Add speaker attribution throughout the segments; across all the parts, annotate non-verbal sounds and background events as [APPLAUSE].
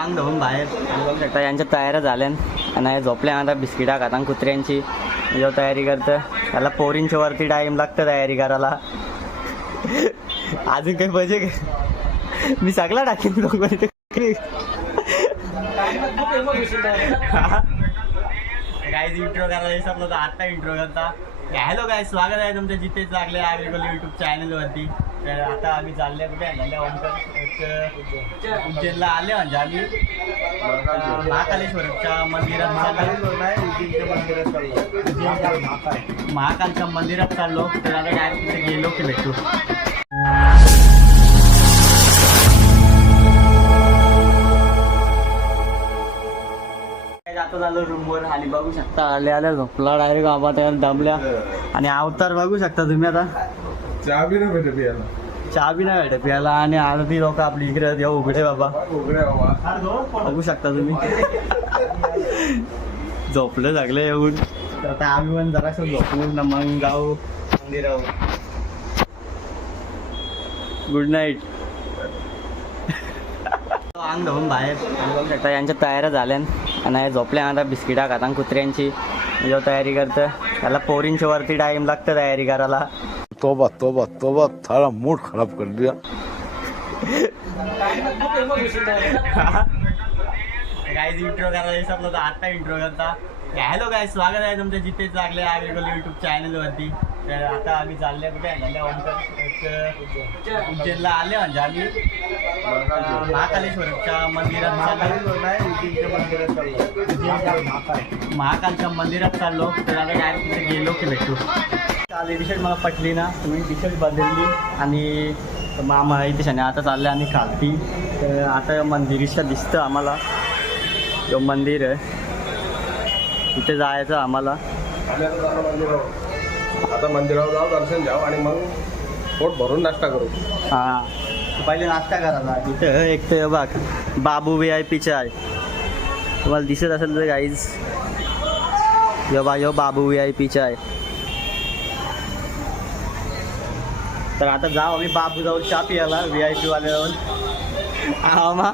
Speaker 1: अंग धुवून बाहेर. बघू शकता यांच्या तयाऱ्या झाल्या आणि झोपल्या आता बिस्किटा खाता कुत्र्यांची. जो तयारी करतं. त्याला पोरींच्या वरती टाईम लागतं तयारी करायला. अजून काही पाहिजे का मी सगळा टाकेन बघ काय इंट्रो करायला विसरलो तर आत्ता इंट्रो करता. हॅलो गाय स्वागत आहे तुमच्या जिथेच लागले ॲग्रिकल युट्यूब चॅनलवरती तर आता आम्ही चालले कुठे झाले उज्जैनला आले म्हणजे आम्ही. महाकालेश्वरच्या मंदिरात महाकालच्या मंदिरात चाललो. तर आता डायरेक्ट तिथे गेलो की भेटू. आता झालं रूमवर आणि बघू शकता आले आल्या झोपला डायरेक्ट आबा त्या दमल्या आणि अवतार बघू शकता तुम्ही आता.
Speaker 2: चहा बी नाही भेटत याला.
Speaker 1: नाही भेटत आणि अर्धी लोक आपली इकडे आहेत, या उघडे बाबा.
Speaker 2: बाबा.
Speaker 1: बघू शकता तुम्ही. झोपलं सगळे येऊन. तर आता आम्ही पण जरासं झोपू ना मग जाऊ मंदिरावर. गुड नाईट अंग धुवून बाहेर. आणि बघू शकता यांच्या तयाऱ्या झाल्या आणि हे झोपल्या आता बिस्किटा खाता कुत्र्यांची. जो तयारी करतं. त्याला पोरींच्या वरती टाईम लागतं तयारी करायला.
Speaker 2: तोबा तोबा तोबा थारा मूड खराब कर दिया।
Speaker 1: काय इंट्रो करायला विसरलो तर आता इंट्रो करता. हॅलो काय स्वागत आहे तुमचं जिथेच लागले ॲग्रिकल युट्यूब चॅनलवरती तर आता आम्ही चालले कुठे झाले उज्जैनला आले म्हणजे आम्ही. महाकालेश्वरच्या मंदिरात महाकालच्या मंदिरात चाललो. तर आता डायरेक्ट तिथे गेलो की भेटू चालेल टी शर्ट मला पटली ना तुम्ही टी शर्ट बदलली आणि मामा इथे शनी आता चालले आणि खालती. तर आता मंदिरिष्ट दिसतं आम्हाला. तो मंदिर आहे. तिथे जायचं आम्हाला.
Speaker 2: आता मंदिरावर. जाऊ दर्शन घ्यावं आणि मग पोट भरून नाश्ता करू.
Speaker 1: हां. पहिले नाश्ता करायला. तिथं एक तर बघ बाबू व्ही आय पीचा आहे. तुम्हाला दिसत असेल तर काहीच यो बा यो बाबू व्ही आय पीचा आहे. तर आता जाऊ आम्ही बाबू जाऊन चहा पियाला व्ही आय पी वाले जाऊन हा मा.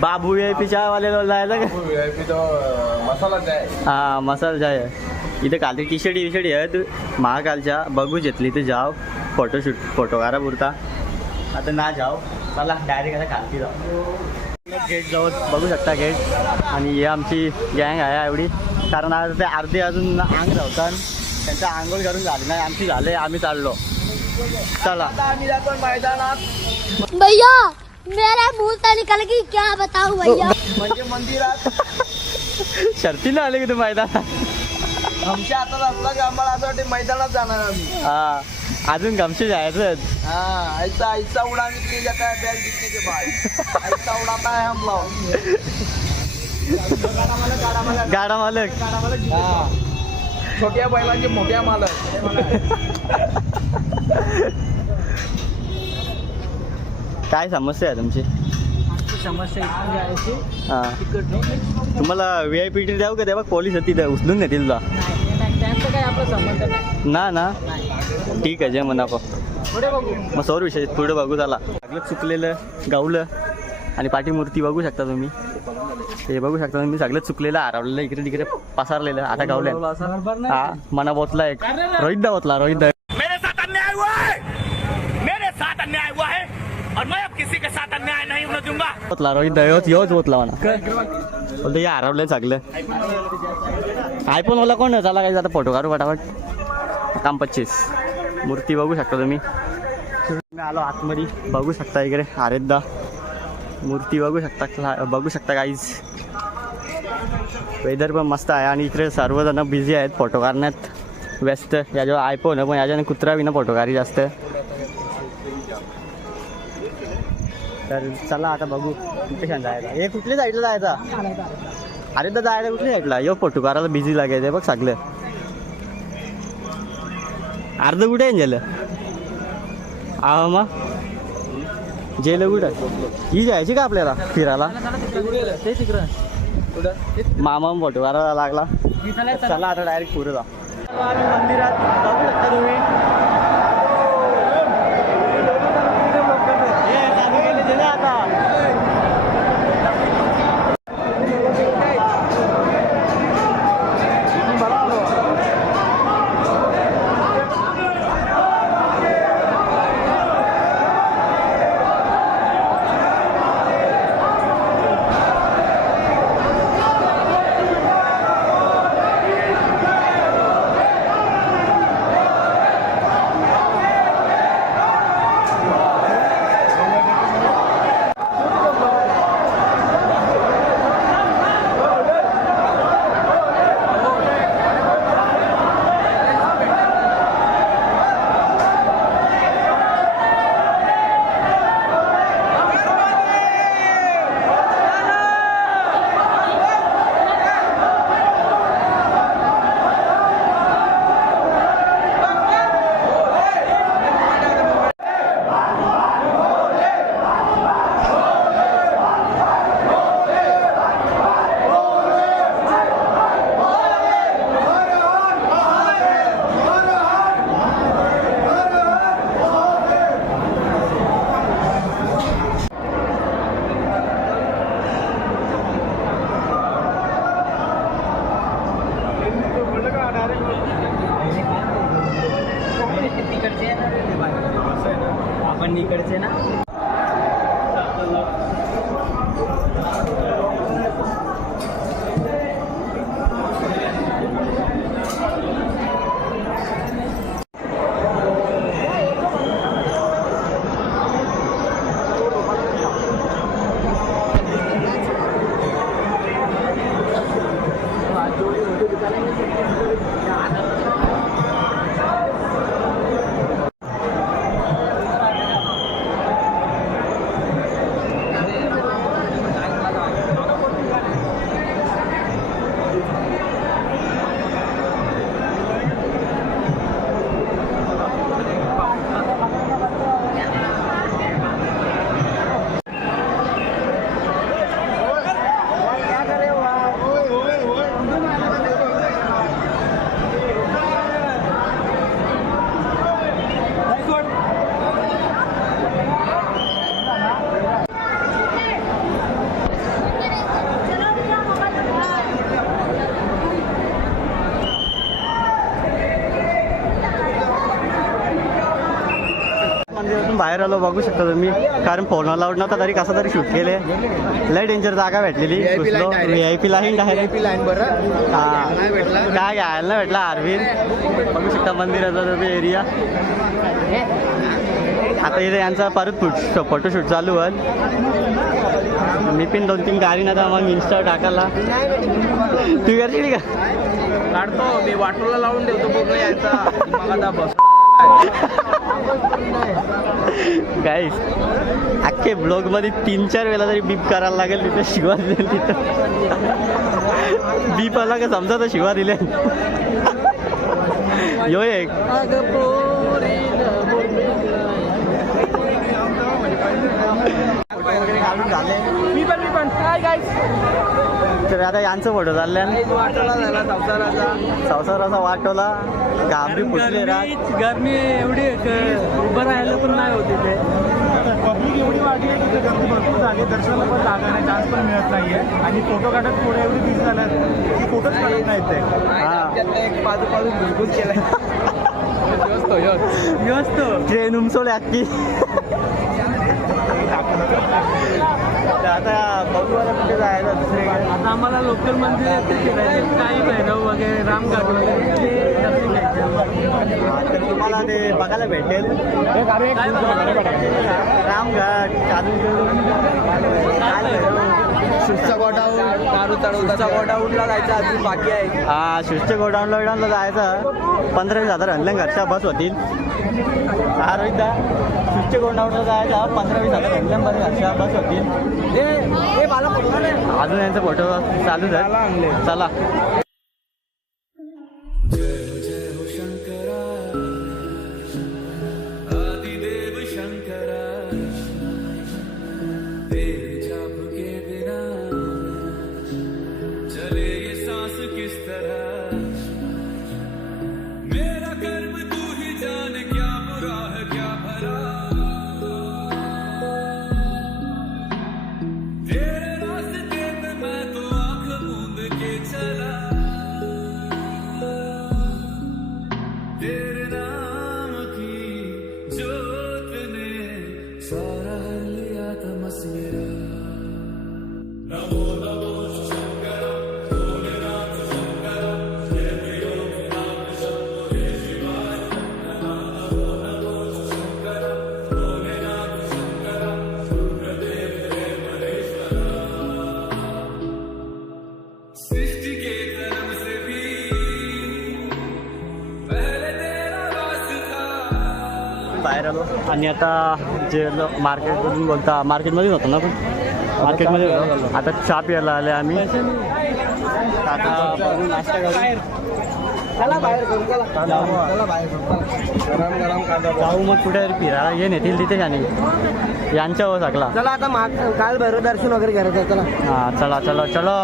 Speaker 1: बाबू व्ही आय पी चहा वाले जाऊन जायचं का?
Speaker 2: व्हीआयपी तो मसाला चाय.
Speaker 1: हा मसाला चाय. आहे इथे खाली टी शर्ट टी शर्ट आहेत महाकालच्या बघू घेतली तर जाव फोटोशूट फोटो काढा पुरता. आता ना जाव चला डायरेक्ट आता खालती जाऊ. गेट जाऊ बघू शकता गेट आणि ही आमची गँग आहे एवढी. कारण आज ते अर्धे अजून अंग धावतात त्यांचं आंघोळ करून झाली नाही. आमची झाले आम्ही चाललो. चला.
Speaker 3: भैया मेरे मुंह से निकल गई क्या बताऊं भैया?
Speaker 4: म्हणजे मंदिरात
Speaker 1: शर्तीला आले की तू मैदानात
Speaker 4: आमच्या हातात असला की आम्हाला असं वाटते मैदानात जाणार आम्ही
Speaker 1: हा अजून गमशे जायचं
Speaker 4: हाँ ऐसा ऐसा उड़ाने के लिए जाता है बैग जीतने के बाद। ऐसा उड़ाता है हम लोग।
Speaker 1: गाडा मालक।
Speaker 4: हाँ। छोट्या बैलांचे मोठ्या मालक.
Speaker 1: काय समस्या आहे तुमची?
Speaker 4: समस्या
Speaker 1: हा. तुम्हाला व्ही आय पी टी द्यावं का तेव्हा? पोलीस होती त्या उचलून नेतील तुला.
Speaker 4: त्यांचं काही आपला संबंध नाही.
Speaker 1: ना ना. ठीक आहे जे म्हणा आपण
Speaker 4: पुढे बघू.
Speaker 1: मग सौर विषय पुढे बघू सगळं चुकलेलं गावलं आणि पाठी मूर्ती बघू शकता तुम्ही. हे बघू शकता तुम्ही सगळं चुकलेलं हरवलेलं इकडे तिकडे पसारलेलं आता गावलं हा मना बोतला एक. रोहित दा बोतला रोहित दा.
Speaker 5: मेरे साथ अन्याय हुआ है! मेरे साथ अन्याय हुआ है! और मैं अब किसी के साथ अन्याय नहीं होने दूंगा।
Speaker 1: बोतला रोहित दा योच योच बोतला म्हणा. बोलतो या हरवलं सगळं. आयफोन वाला कोण? चला काही आता फोटो काढू फटाफट. काम पच्चीस. मूर्ती बघू शकता तुम्ही. मी आलो आतमध्ये. बघू शकता इकडे आरेद्दा मूर्ती बघू शकता बघू शकता काहीच वेदर पण मस्त आहे आणि इकडे सर्वजण बिझी आहेत फोटो काढण्यात. व्यस्त याच्यावर आयफोन पण याच्याने कुत्रा विना फोटो काढी जास्त. तर चला आता बघू कुठे छान जायला हे कुठल्या साईडला जायचा? अरे तर जायला कुठल्या साईडला यो फोटो काढायला बिझी लागायचं बघ सगळं. अर्ध कुठे आहे गेलं आह मग. जेल कुठं ही जायची का आपल्याला फिरायला? मामा फोटो काढायला लागला. चला आता डायरेक्ट पुढे जा मंदिरात तिकडचे? ना. आपण इकडचे ना. मंदिरातून बाहेर आलो बघू शकता तुम्ही. कारण फोन अलाउड नव्हता तरी कसं तरी शूट केले. लय डेंजर जागा भेटलेली V I P line direct
Speaker 2: line बरं.
Speaker 1: काय घ्यायला नाही भेटला आरवीर बघू शकता मंदिराचा तो एरिया आता इथे यांचा परत फुट फोटोशूट चालू आहे मी पण दोन तीन गाडी ना मग इन्स्टा टाकायला. तू करशील का?
Speaker 4: काढतो मी वाटोला लावून देतो पूर्ण यायचा. [LAUGHS] मग
Speaker 1: अख्खे ब्लॉगमध्ये तीन चार वेळा तरी बीप करायला लागेल तिथे शिवा दिले तिथं. बीप आला का समजा तर शिवा दिले यो एक.
Speaker 4: मी पण मी पण. काय गाईस
Speaker 1: तर आता यांचं फोटो चालले
Speaker 4: वाटोला. झाला संसाराचा
Speaker 1: संसाराचा वाटोला गाबरी फुटले रात
Speaker 4: गरमी एवढी उभं राहायला पण नाही होती ते
Speaker 6: पब्लिक एवढी वाढली आहे की गर्दी भरपूर झाली आहे. दर्शनाला पण जागा नाही चान्स पण मिळत नाहीये. आणि फोटो काढत थोडे एवढी बिझी झाल्यात की फोटोच काढत नाहीत ते.
Speaker 4: एक बाजू बाजू केलाय व्यस्त
Speaker 1: ट्रेन [LAUGHS] उमसवले अख्खी. [LAUGHS] तर आता बघू आता कुठे जायचं? दुसरीकडे
Speaker 4: आता आम्हाला लोकल मंदिर काही भैरव वगैरे रामघाट वगैरे
Speaker 1: हा, तर तुम्हाला ते बघायला भेटेल. रामघाट चालू
Speaker 4: सुटचा गोडाऊन मारू चढवताचा गोडाऊनला जायचं अजून बाकी आहे.
Speaker 1: हा शिष्ट गोडाऊनला जायचं. पंधरा वीस हजार आणल्या घरच्या बस होतील. हा रोहितदा शिष्ट गोडाऊनला जायचं पंधरा वीस हजार आणल्या बस घरच्या बस होतील.
Speaker 4: ए ए मला पडला नाही
Speaker 1: अजून यांचा फोटो चालूच आहे. चला. आणि आता जे मार्केटमधून बोलता मार्केटमध्येच होतो ना आपण? मार्केटमध्ये आता चहा प्यायला आले आम्ही. आता नाश्ता जाऊ.
Speaker 4: चला बाहेर करू चला.
Speaker 2: गरम गरम कांदा
Speaker 1: जाऊ मग कुठे फिरायला? ये नेतील तिथे आणि यांच्या हो सगळा
Speaker 4: चला आता माग काल भैरव दर्शन वगैरे करायचं चला.
Speaker 1: हा चला चलो चलो.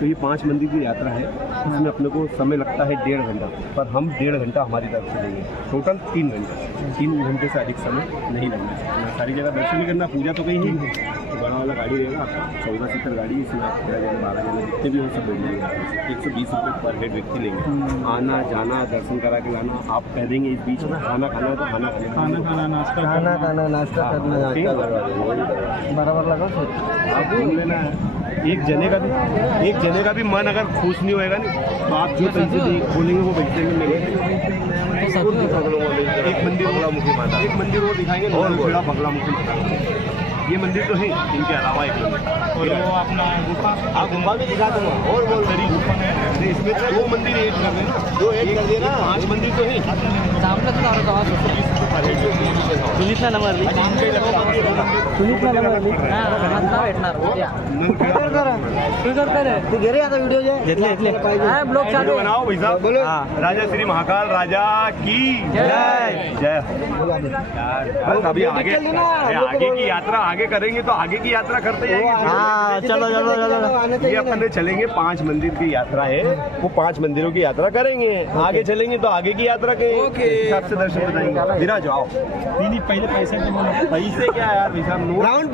Speaker 2: तो ये पाँच मंदिर की यात्रा है। इसमें अपने को समय लगता है डेढ़ घंटा पर हम डेढ़ घंटा हमारी तरफ़ से देंगे टोटल तीन घंटे। तीन घंटे से अधिक समय नहीं लगना चाहिए। सारी जगह दर्शन भी करना पूजा तो कहीं नहीं है। तो बड़ा वाला गाड़ी रहेगा आपका। चौदह सीटर गाड़ी इसमें आप तेरह जने बारह जगह जितने भी हो सब बैठ जाएँगे एक सौ बीस रुपये पर हेड व्यक्ति लेंगे। आना जाना दर्शन करा के लाना आप कह देंगे इस बीच में खाना खाना है तो खाना खाने
Speaker 6: खाना खाना नाश्ता
Speaker 2: खाना खाना नाश्ता करना नाश्ता देंगे बराबर लगा आप घूम लेना है। एक जने का भी एक जने का भी मन अगर खुश नहीं होएगा ना तो आप जो पैसे दे बोलेंगे वो पैसे देंगे एक मंदिर बगलामुखी माता। एक मंदिर वो दिखाएँगे और बड़ा बगलामुखी माता। ये मंदिर तो है इनके अलावा एक मंदिर।
Speaker 6: और वो अपना गुफा
Speaker 2: आप गुफा भी दिखा दूँगा और बोल। तेरी गुफा नहीं इसमें तो दो मंदिर एक कर देना। दो एक कर देना। पाँच मंदिर तो है।
Speaker 1: सुनीतला नंबर सुनीतला नंबर घेतले घेतले.
Speaker 4: ब्लॉग चालू
Speaker 2: बनाओ भाई बोलो.
Speaker 1: हाँ।
Speaker 2: राजा श्री महाकाल राजा की
Speaker 1: जय।
Speaker 2: जय. बस अभी आगे आगे की यात्रा आगे करेंगे तो आगे की यात्रा करते जाएँगे।
Speaker 1: हाँ चलो चलो चलो
Speaker 2: ये अपने चलेंगे पाँच मंदिर की यात्रा है। वो पाँच मंदिरों की यात्रा करेंगे। आगे चलेंगे तो आगे की यात्रा के हिसाब से दर्शन बताएँगे। विराज आओ
Speaker 6: नहीं नहीं पहले पैसे तो
Speaker 2: पैसे क्या यार भाई साहब राउंड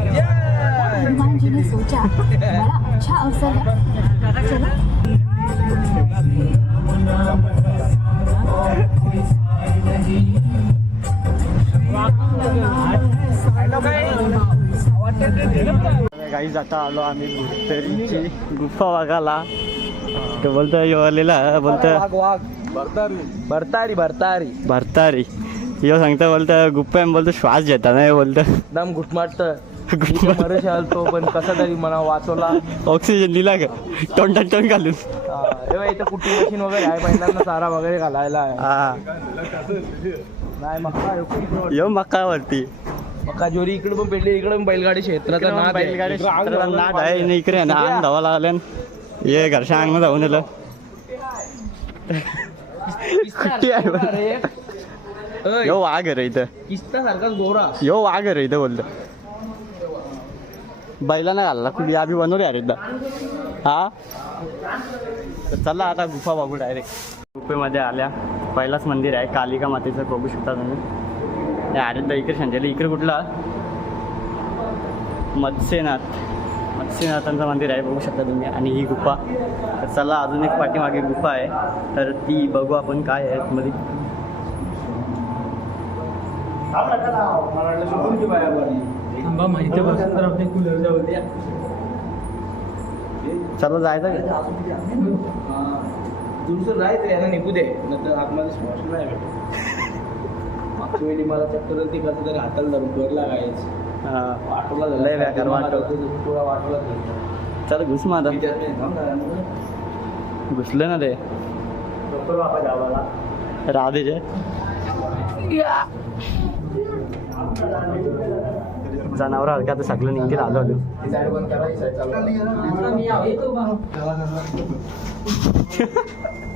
Speaker 7: हनुमान जी ने सोचा बड़ा अच्छा अवसर है। चलो
Speaker 1: आता आलो आम्ही गुप्तरीची. गुफा बघायला. तो बोलतो यो आलेला बोलतो.
Speaker 4: भरतारी. भरतारी
Speaker 1: भरतारी. यो सांगता बोलतो गुप्पा बोलतो श्वास घेता नाही बोलतो.
Speaker 4: दम घुटमाट [LAUGHS] मरेश तो पण कसा तरी मला वाचवला.
Speaker 1: ऑक्सिजन दिला का? तोंडात तोंड घालून.
Speaker 4: हा, हे बघ, इथं कुट्टी मशीन वगैरे आहे? पहिल्यांदा चारा वगैरे घालायला आहे.
Speaker 1: हा.
Speaker 4: नाही मग
Speaker 1: यो मकावरती
Speaker 4: मका जोरी इकडे पण पेटली इकडे पण बैलगाडी क्षेत्राचा नाद आहे.
Speaker 1: बैलगाडी क्षेत्राला नाद आहे. आणि इकडे आहे ना अंग धावा लागल्या ये घरच्या अंग धावून आलं कुठे आहे?
Speaker 4: अरे अय,
Speaker 1: यो वाघ रे इथं.
Speaker 4: किस्तासारखाच गोरा.
Speaker 1: यो वाघ रे इथं बोलतो. बैलानं घालला कुठे? आम्ही बनवले अरे एकदा. हा? तर चला आता गुफा बघू डायरेक्ट गुफेमध्ये आल्या. पहिलाच मंदिर आहे. कालिका मातेचं बघू शकता तुम्ही. अरे तर इकडे संजयला इकडे कुठला? मत्स्यनाथ. मत्स्यनाथांचं मंदिर आहे बघू शकता तुम्ही. आणि ही गुफा. तर चला अजून एक पाठीमागे गुफा आहे. तर ती बघू आपण काय आहे मध्ये. चला जायचं का?
Speaker 4: दुसरं राहते यांना निघू दे. नंतर आतमध्ये श्वास नाही भेटत. मागच्या वेळी मला चक्कर ती कसं तरी हाताला धरून घर लागायचं
Speaker 1: हा.
Speaker 4: वाटोला
Speaker 1: लय बेकार वाटोला.
Speaker 4: पुरा वाटोला
Speaker 1: चल घुस माझा घुसलं ना ते. राधे जय जनावर हलका तर सगळं निघतील आलो आलो. [LAUGHS]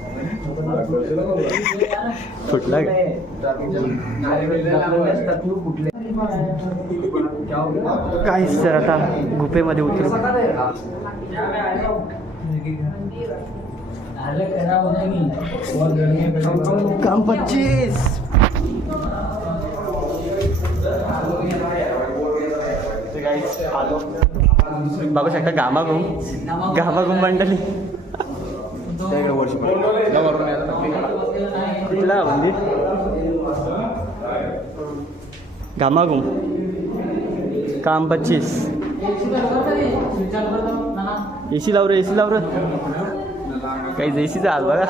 Speaker 1: फुटला का? काहीच तर आता गुफेमध्ये उतरू? काम पच्चीस. बघू शकता घामाघूम घामाघूम मंडळी कुठला घामाघूम. काम पच्चीस. एसी लाव रे एसी लाव रे. काही एसीचा हाल बघा.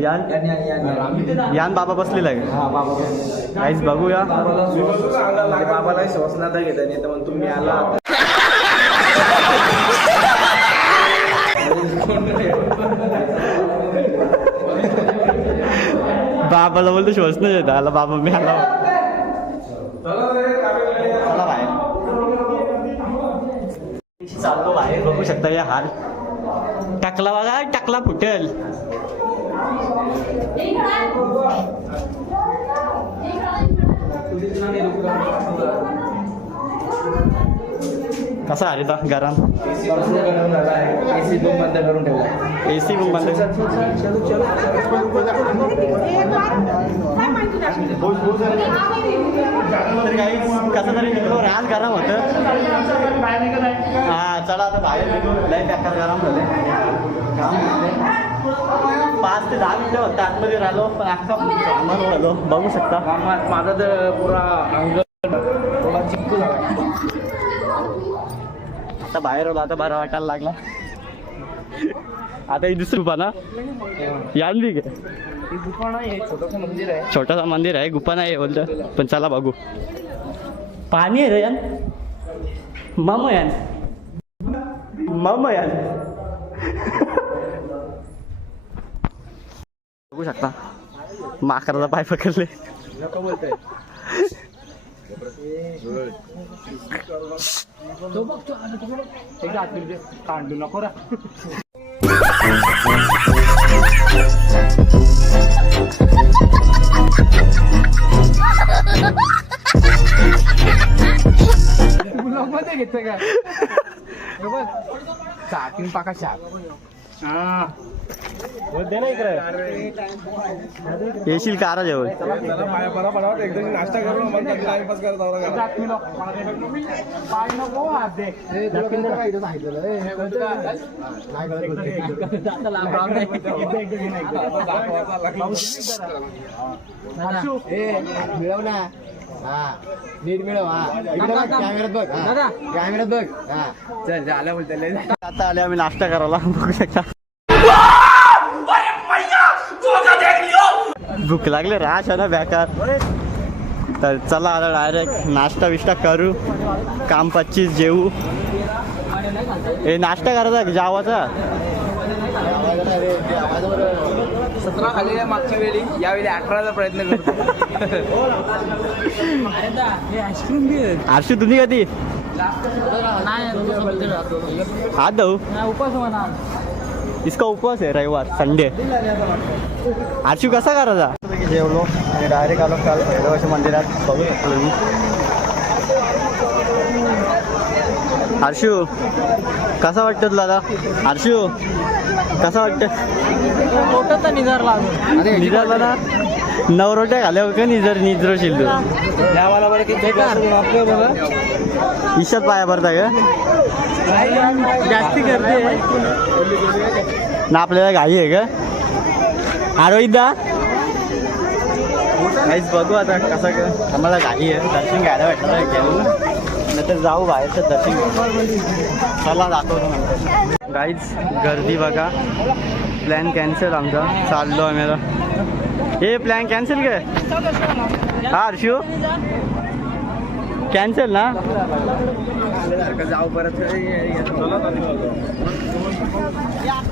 Speaker 1: यान यान? बाबा बसलेला आहे. काहीच बघूया.
Speaker 4: बाबाला श्वासनादा घेता नाही तर मग तुम्ही आला
Speaker 1: बाबाला बोलतो श्वासनच येत. आला बाबा मी आला. बाहेर बघू शकता या हाल. टाकला बघा टाकला फुटेल. कसा आहे ता गरम
Speaker 4: ए सी रूम बंद करून ठेवला
Speaker 1: ए सी पण बंद तर काही कसं तरी निघलो. आज गरम होतं. हा चला आता बाहेर निघलो लय पॅकर गरम झालं पाच ते दहा मिनिटं होतं आतमध्ये राहिलो पण अख्खा सामान राहिलो बघू शकता.
Speaker 4: माझा तर पुरा अंग थोडा चिक्कू झाला
Speaker 1: आता बाहेर आलो आता बरं वाटायला लागला. आता ही दुसरी गुफा ना? यान बी घे
Speaker 4: छोटंसं मंदिर आहे.
Speaker 1: छोटासा मंदिर आहे गुफा नाही बोलतं पण चला बघू. पाणी आहे रे यान. मम यान. मम यान. बघू शकता. माकराचा पाय पकडले.
Speaker 4: नको बोलतोय. तो बघ तो आला तिकडे ते का आतमध्ये कांडू नको रा मध्ये घेतोय का हे बघ चाकीन पाका शाक हा
Speaker 1: येशील कारा जेवण
Speaker 2: बरा बरा एकदम नाश्ता करू मग टाइमपास
Speaker 6: मिळव ना. हा. नीट मिळव हा. बघ कॅमेऱ्यात बघ. हा. कॅमेऱ्यात बघ. हा.
Speaker 4: चल झालं बोलतोय
Speaker 1: आता आले आम्ही नाश्ता करायला. बघू शकता. भूक लागली राश आहे ना बेकार. तर चला आता डायरेक्ट नाश्ता बिष्टा करू. काम पच्चीस जेवू. हे नाश्ता करायचा जावाचा
Speaker 4: सतरा खाल्लेल्या मागच्या वेळी यावेळी अठराचा प्रयत्न करतो
Speaker 1: आरशी तुम्ही कधी? हात जाऊ
Speaker 4: उपास म्हणा
Speaker 1: इसका उपवास आहे रविवार संडे. आरशू कसा करायचा? जेवलो आणि डायरेक्ट आलो काल भैरवाच्या मंदिरात बघू शकतो तुम्ही हर्षू कसा वाटतं तुला आता हर्षू कसा वाटतं
Speaker 4: मोठं तर निघार लागून
Speaker 1: निजाला ना नवरोट्या घाल्यावर का निजर निजरशील तू ईशात पाया का
Speaker 4: जास्ती करते
Speaker 1: ना आपल्याला घाई आहे का आरोहिदा काहीच बघू आता कसं काय. आम्हाला गाडी आहे. दर्शन घ्यायला भेटलं घेऊ. नंतर जाऊ बाहेरचं दर्शन घेऊ. चला दाखवतो नंतर. गाईच गर्दी बघा. प्लॅन कॅन्सल आमचा. चाललो आहे आता. हे प्लॅन कॅन्सल काय? हा हर्षू? कॅन्सल ना?
Speaker 4: जाऊ परत.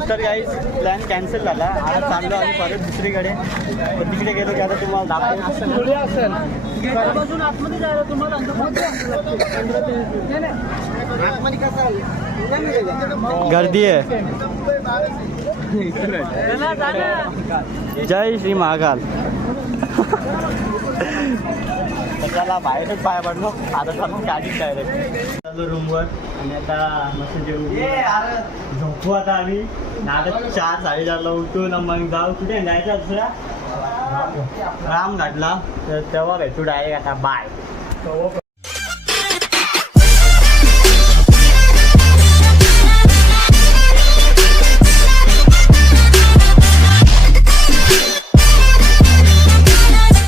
Speaker 1: तर काही प्लॅन कॅन्सल झाला. आता चाललो आम्ही परत दुसरीकडे. पण तिकडे गेलो की आता तुम्हाला दाखवतो
Speaker 4: असेल. आतमध्ये जायला तुम्हाला
Speaker 1: गर्दी आहे. जय श्री महाकाल. त्याला बाहेरच पाय पडलो. आता चालू गाडीत डायरेक्ट चाललो रूमवर आणि आता मस्त जेवू झोपू आता आम्ही. आता चार साडेचारला उठून मग जाऊ. कुठे जायचं दुसरा? राम घाटला. तर तेव्हा भेटू डायरेक्ट आता. बाय